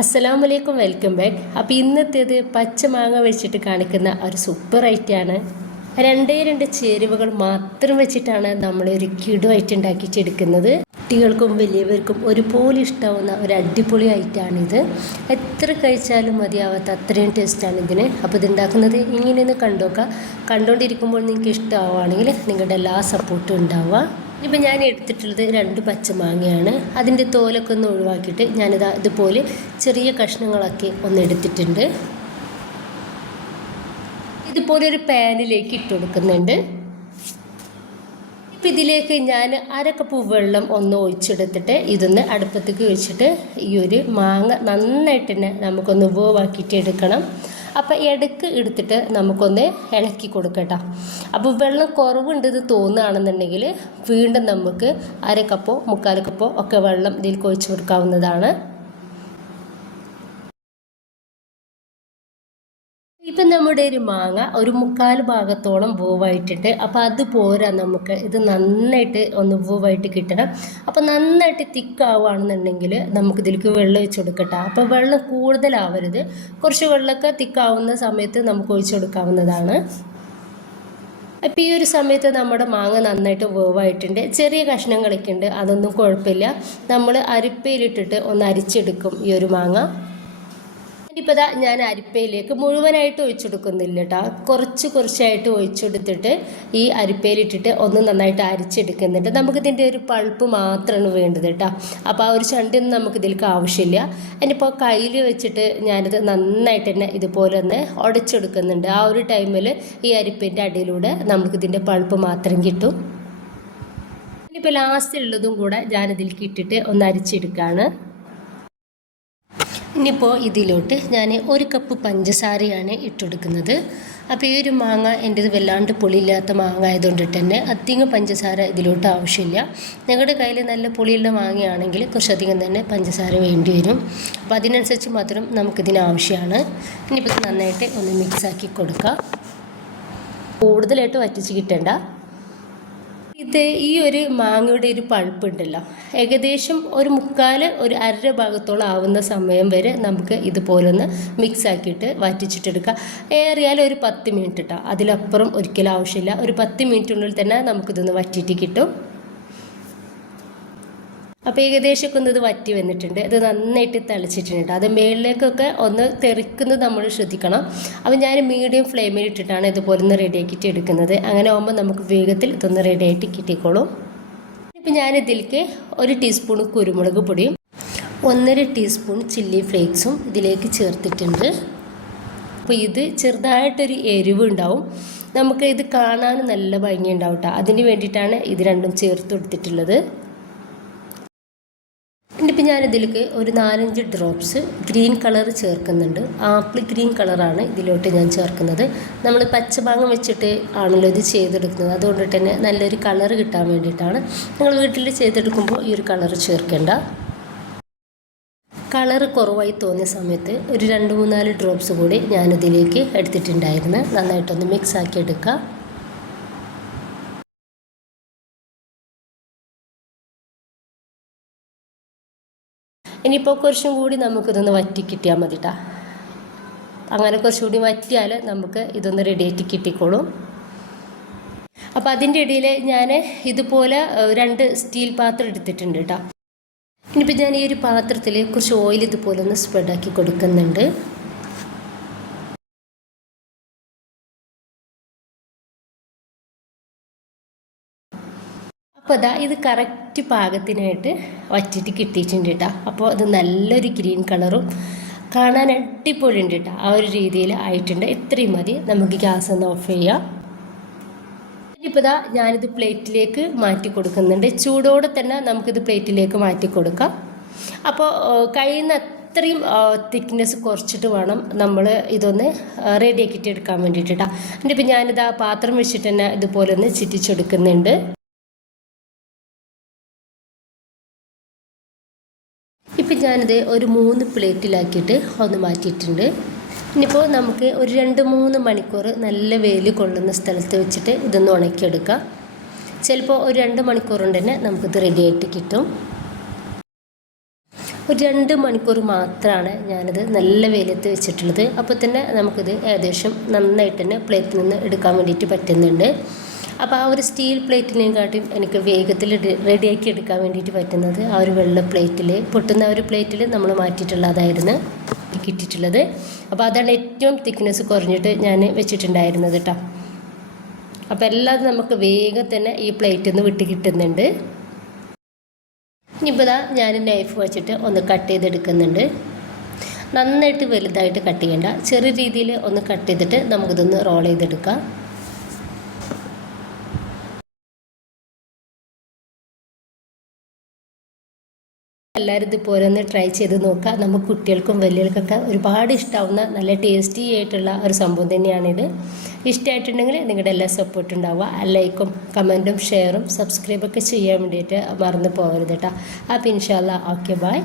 അസ്സലാമലൈക്കും, welcome back. അപ്പോൾ ഇന്നത്തേത് പച്ച മാങ്ങ വെച്ചിട്ട് കാണിക്കുന്ന ഒരു സൂപ്പർ ഐറ്റാണ്. രണ്ട് ചേരുവകൾ മാത്രം വെച്ചിട്ടാണ് നമ്മളൊരു കിടുവായിട്ട് ഉണ്ടാക്കിയിട്ടെടുക്കുന്നത്. കുട്ടികൾക്കും വലിയവർക്കും ഒരുപോലെ ഇഷ്ടമാവുന്ന ഒരു അടിപൊളി ഐറ്റാണിത്. എത്ര കഴിച്ചാലും മതിയാവാത്ത അത്രയും ടേസ്റ്റാണ് ഇതിന്. അപ്പോൾ ഇതുണ്ടാക്കുന്നത് ഇങ്ങനെയൊന്ന് കണ്ടുകൊണ്ടിരിക്കുമ്പോൾ നിങ്ങൾക്ക് ഇഷ്ടമാവുകയാണെങ്കിൽ നിങ്ങളുടെ എല്ലാ സപ്പോർട്ടും ഉണ്ടാവുക. ഇപ്പം ഞാൻ എടുത്തിട്ടുള്ളത് 2 പച്ചമാങ്ങയാണ്. അതിൻ്റെ തോലൊക്കെ ഒന്ന് ഒഴിവാക്കിയിട്ട് ഞാനിത് ഇതുപോലെ ചെറിയ കഷ്ണങ്ങളാക്കി ഒന്ന് എടുത്തിട്ടുണ്ട്. ഇതുപോലെ ഒരു പാനിലേക്ക് ഇട്ട് കൊടുക്കുന്നുണ്ട്. ഇപ്പം ഇതിലേക്ക് ഞാൻ 1/2 കപ്പ് വെള്ളം ഒന്ന് ഒഴിച്ചെടുത്തിട്ട് ഇതൊന്ന് അടുപ്പത്തേക്ക് വെച്ചിട്ട് ഈ ഒരു മാങ്ങ നന്നായിട്ട് തന്നെ നമുക്കൊന്ന് വേവാക്കിയിട്ട് എടുക്കണം. അപ്പോൾ ഇടയ്ക്ക് എടുത്തിട്ട് നമുക്കൊന്ന് ഇളക്കി കൊടുക്കട്ടോ. അപ്പോൾ വെള്ളം കുറവുണ്ടെന്ന് തോന്നുകയാണെന്നുണ്ടെങ്കിൽ വീണ്ടും നമുക്ക് 1/2 കപ്പോ 3/4 കപ്പോ ഒക്കെ വെള്ളം ഇതിലേക്ക് ഒഴിച്ച് കൊടുക്കാവുന്നതാണ്. ഇപ്പം നമ്മുടെ ഒരു മാങ്ങ ഒരു 3/4 ഭാഗത്തോളം വേവായിട്ടുണ്ട്. അപ്പോൾ അത് പോരാ, നമുക്ക് ഇത് നന്നായിട്ട് ഒന്ന് വേവായിട്ട് കിട്ടണം. അപ്പോൾ നന്നായിട്ട് തിക്കാവുകയാണെന്നുണ്ടെങ്കിൽ നമുക്കിതിലേക്ക് വെള്ളം ഒഴിച്ച് കൊടുക്കട്ടെ. അപ്പോൾ വെള്ളം കൂടുതലാവരുത്, കുറച്ച് വെള്ളമൊക്കെ തിക്കാവുന്ന സമയത്ത് നമുക്ക് ഒഴിച്ച് കൊടുക്കാവുന്നതാണ്. അപ്പോൾ ഈ ഒരു സമയത്ത് നമ്മുടെ മാങ്ങ നന്നായിട്ട് വേവായിട്ടുണ്ട്. ചെറിയ കഷ്ണങ്ങളൊക്കെ ഉണ്ട്, അതൊന്നും കുഴപ്പമില്ല. നമ്മൾ അരിപ്പയിലിട്ടിട്ട് ഒന്ന് അരിച്ചെടുക്കും ഈ ഒരു മാങ്ങ. ഇനിയിപ്പോൾ ഞാൻ അരിപ്പയിലേക്ക് മുഴുവനായിട്ട് ഒഴിച്ചെടുക്കുന്നില്ല കേട്ടോ, കുറച്ചായിട്ട് ഒഴിച്ചെടുത്തിട്ട് ഈ അരിപ്പയിലിട്ടിട്ട് ഒന്ന് നന്നായിട്ട് അരിച്ചെടുക്കുന്നുണ്ട്. നമുക്കിതിൻ്റെ ഒരു പൾപ്പ് മാത്രമാണ് വേണ്ടത് കേട്ടോ. അപ്പോൾ ആ ഒരു ചണ്ടിയൊന്നും നമുക്കിതിലേക്ക് ആവശ്യമില്ല. ഇനിയിപ്പോൾ കയ്യിൽ വെച്ചിട്ട് ഞാനിത് നന്നായിട്ട് തന്നെ ഇതുപോലെ ഒന്ന് ഉടച്ചെടുക്കുന്നുണ്ട്. ആ ഒരു ടൈമിൽ ഈ അരിപ്പേൻ്റെ അടിയിലൂടെ നമുക്കിതിൻ്റെ പൾപ്പ് മാത്രം കിട്ടും. ഇനിയിപ്പോൾ ലാസ്റ്റിലുള്ളതും കൂടെ ഞാനിതിലേക്ക് ഇട്ടിട്ട് ഒന്ന് അരിച്ചെടുക്കുകയാണ്. ഇനിയിപ്പോൾ ഇതിലോട്ട് ഞാൻ 1 കപ്പ് പഞ്ചസാരയാണ് ഇട്ടുകൊടുക്കുന്നത്. അപ്പോൾ ഈ ഒരു മാങ്ങ എൻ്റേത് വല്ലാണ്ട് പുളിയില്ലാത്ത മാങ്ങ ആയതുകൊണ്ടിട്ട് തന്നെ അധികം പഞ്ചസാര ഇതിലോട്ട് ആവശ്യമില്ല. നിങ്ങളുടെ കയ്യിൽ നല്ല പുളിയുള്ള മാങ്ങയാണെങ്കിൽ കുറച്ചധികം തന്നെ പഞ്ചസാര വേണ്ടി വരും. അപ്പോൾ അതിനനുസരിച്ച് മാത്രം നമുക്കിതിന് ആവശ്യമാണ്. ഇനിയിപ്പോൾ നന്നായിട്ട് ഒന്ന് മിക്സാക്കി കൊടുക്കുക. കൂടുതലായിട്ട് വറ്റിച്ച് കിട്ടേണ്ട. ഈ ഒരു മാങ്ങയുടെ ഒരു പൾപ്പ് ഉണ്ടല്ലോ, ഏകദേശം ഒരു 1/4 ഭാഗത്തോളം ആവുന്ന സമയം വരെ നമുക്ക് ഇതുപോലെ ഒന്ന് മിക്സ് ആക്കിയിട്ട് വറ്റിച്ചിട്ടെടുക്കാം. ഏറിയാൽ ഒരു 10 മിനിറ്റ് ഇട്ടാൽ, അതിലപ്പുറം ഒരിക്കലും ആവശ്യമില്ല. ഒരു 10 മിനിറ്റിനുള്ളിൽ തന്നെ നമുക്കിതൊന്ന് വറ്റിയിട്ട് കിട്ടും. അപ്പോൾ ഏകദേശമൊക്കെ ഒന്ന് ഇത് വറ്റി വന്നിട്ടുണ്ട്. ഇത് നന്നായിട്ട് തിളച്ചിട്ടുണ്ട്. അത് മേളിലേക്കൊക്കെ ഒന്ന് തെറിക്കുന്നത് നമ്മൾ ശ്രദ്ധിക്കണം. അപ്പോൾ ഞാൻ മീഡിയം ഫ്ലെയിമിൽ ഇട്ടിട്ടാണ് ഇതുപോലെ ഒന്ന് റെഡിയാക്കിയിട്ട് എടുക്കുന്നത്. അങ്ങനെ ആകുമ്പോൾ നമുക്ക് വേഗത്തിൽ ഇതൊന്ന് റെഡിയായിട്ട് കിട്ടിക്കോളും. ഇപ്പം ഞാനിതിലേക്ക് 1 ടീസ്പൂൺ കുരുമുളക് പൊടിയും 1.5 ടീസ്പൂൺ ചില്ലി ഫ്ലേക്സും ഇതിലേക്ക് ചേർത്തിട്ടുണ്ട്. അപ്പോൾ ഇത് ചെറുതായിട്ടൊരു എരിവ് ഉണ്ടാവും. നമുക്ക് ഇത് കാണാൻ നല്ല ഭംഗി ഉണ്ടാവും കേട്ടോ. അതിന് വേണ്ടിയിട്ടാണ് ഇത് രണ്ടും ചേർത്ത് കൊടുത്തിട്ടുള്ളത്. ഇനിയിപ്പോൾ ഞാനിതിലേക്ക് ഒരു 4-5 ഡ്രോപ്സ് ഗ്രീൻ കളർ ചേർക്കുന്നുണ്ട്. ആപ്പിൾ ഗ്രീൻ കളറാണ് ഇതിലോട്ട് ഞാൻ ചേർക്കുന്നത്. നമ്മൾ പച്ചമാങ്ങ വെച്ചിട്ട് ആണല്ലോ ഇത് ചെയ്തെടുക്കുന്നത്, അതുകൊണ്ട് തന്നെ നല്ലൊരു കളർ കിട്ടാൻ വേണ്ടിയിട്ടാണ്. നിങ്ങൾ വീട്ടിൽ ചെയ്തെടുക്കുമ്പോൾ ഈ ഒരു കളർ ചേർക്കേണ്ട. കളർ കുറവായി തോന്നിയ സമയത്ത് ഒരു 2-3-4 ഡ്രോപ്സ് കൂടി ഞാനിതിലേക്ക് എടുത്തിട്ടുണ്ടായിരുന്നു. നന്നായിട്ടൊന്ന് മിക്സ് ആക്കി എടുക്കുക. ഇനിയിപ്പോൾ കുറച്ചും കൂടി നമുക്കിതൊന്ന് വറ്റി കിട്ടിയാൽ മതി കേട്ടോ. അങ്ങനെ കുറച്ചും കൂടി വറ്റിയാൽ നമുക്ക് ഇതൊന്ന് റെഡിയായിട്ട് കിട്ടിക്കോളും. അപ്പോൾ അതിൻ്റെ ഇടയിൽ ഞാൻ ഇതുപോലെ 2 സ്റ്റീൽ പാത്രം എടുത്തിട്ടുണ്ട് കേട്ടോ. ഇനിയിപ്പോൾ ഞാൻ ഈ ഒരു പാത്രത്തിൽ കുറച്ച് ഓയിൽ ഇതുപോലെ ഒന്ന് സ്പ്രെഡാക്കി കൊടുക്കുന്നുണ്ട്. അപ്പോൾ ഇത് കറക്റ്റ് പാകത്തിനായിട്ട് വറ്റിയിട്ട് കിട്ടിയിട്ടുണ്ട് കേട്ടോ. അപ്പോൾ അത് നല്ലൊരു ഗ്രീൻ കളറും കാണാൻ അടിപൊളി ഉണ്ട് കേട്ടോ. ആ ഒരു രീതിയിൽ ആയിട്ടുണ്ട്. ഇത്രയും മതി. നമുക്ക് ഗ്യാസ് ഒന്ന് ഓഫ് ചെയ്യാം. ഇനിയിപ്പോൾ ഞാനിത് പ്ലേറ്റിലേക്ക് മാറ്റി കൊടുക്കുന്നുണ്ട്. ചൂടോടെ തന്നെ നമുക്കിത് പ്ലേറ്റിലേക്ക് മാറ്റി കൊടുക്കാം. അപ്പോൾ കഴിയുന്ന അത്രയും തിക്നെസ് കുറച്ചിട്ട് വേണം നമ്മൾ ഇതൊന്ന് റെഡിയാക്കിയിട്ട് എടുക്കാൻ വേണ്ടിയിട്ട് കേട്ടോ. ഇനിയിപ്പോൾ ഞാനിത് ആ പാത്രം വെച്ചിട്ട് തന്നെ ഇതുപോലെ ഒന്ന് ചുറ്റിച്ചെടുക്കുന്നുണ്ട്. ഇപ്പം ഞാനിത് ഒരു 3 പ്ലേറ്റിലാക്കിയിട്ട് ഒന്ന് മാറ്റിയിട്ടുണ്ട്. ഇനിയിപ്പോൾ നമുക്ക് ഒരു 2-3 മണിക്കൂർ നല്ല വെയിൽ കൊള്ളുന്ന സ്ഥലത്ത് വെച്ചിട്ട് ഇതൊന്ന് ഉണക്കിയെടുക്കാം. ചിലപ്പോൾ ഒരു 2 മണിക്കൂർ കൊണ്ട് തന്നെ നമുക്കിത് റെഡിയായിട്ട് കിട്ടും. ഒരു 2 മണിക്കൂർ മാത്രമാണ് ഞാനിത് നല്ല വെയിലത്ത് വെച്ചിട്ടുള്ളത്. അപ്പോൾ തന്നെ നമുക്കിത് ഏകദേശം നന്നായിട്ട് തന്നെ പ്ലേറ്റിൽ നിന്ന് എടുക്കാൻ വേണ്ടിയിട്ട് പറ്റുന്നുണ്ട്. അപ്പോൾ ആ ഒരു സ്റ്റീൽ പ്ലേറ്റിനെക്കാട്ടും എനിക്ക് വേഗത്തിൽ റെഡിയാക്കി എടുക്കാൻ വേണ്ടിയിട്ട് പറ്റുന്നത് ആ ഒരു വെള്ള പ്ലേറ്റിൽ, പൊട്ടുന്ന ആ ഒരു പ്ലേറ്റിൽ നമ്മൾ മാറ്റിയിട്ടുള്ളതായിരുന്നു കിട്ടിയിട്ടുള്ളത്. അപ്പോൾ അതാണ് ഏറ്റവും തിക്നെസ് കുറഞ്ഞിട്ട് ഞാൻ വെച്ചിട്ടുണ്ടായിരുന്നത് കേട്ടോ. അപ്പോൾ എല്ലാം നമുക്ക് വേഗം തന്നെ ഈ പ്ലേറ്റിൽ നിന്ന് വിട്ട് കിട്ടുന്നുണ്ട്. ഇനിയിപ്പോൾ ഞാൻ നൈഫ് വെച്ചിട്ട് ഒന്ന് കട്ട് ചെയ്തെടുക്കുന്നുണ്ട്. നന്നായിട്ട് വലുതായിട്ട് കട്ട് ചെയ്യേണ്ട, ചെറിയ രീതിയിൽ ഒന്ന് കട്ട് ചെയ്തിട്ട് നമുക്കിതൊന്ന് റോൾ ചെയ്തെടുക്കാം. എല്ലാവരും ഇതുപോലെ ഒന്ന് ട്രൈ ചെയ്ത് നോക്കുക. നമുക്ക് കുട്ടികൾക്കും വലിയവർക്കൊക്കെ ഒരുപാട് ഇഷ്ടമാവുന്ന നല്ല ടേസ്റ്റി ആയിട്ടുള്ള ഒരു സംഭവം തന്നെയാണിത്. ഇഷ്ടമായിട്ടുണ്ടെങ്കിൽ നിങ്ങളുടെ എല്ലാ സപ്പോർട്ടും ഉണ്ടാവുക. ലൈക്കും കമൻറ്റും ഷെയറും സബ്സ്ക്രൈബൊക്കെ ചെയ്യാൻ വേണ്ടിയിട്ട് മറന്നു പോകരുത് കേട്ടോ. അപ്പോൾ ഇൻഷാ അല്ലാ ഓക്കെ ബൈ.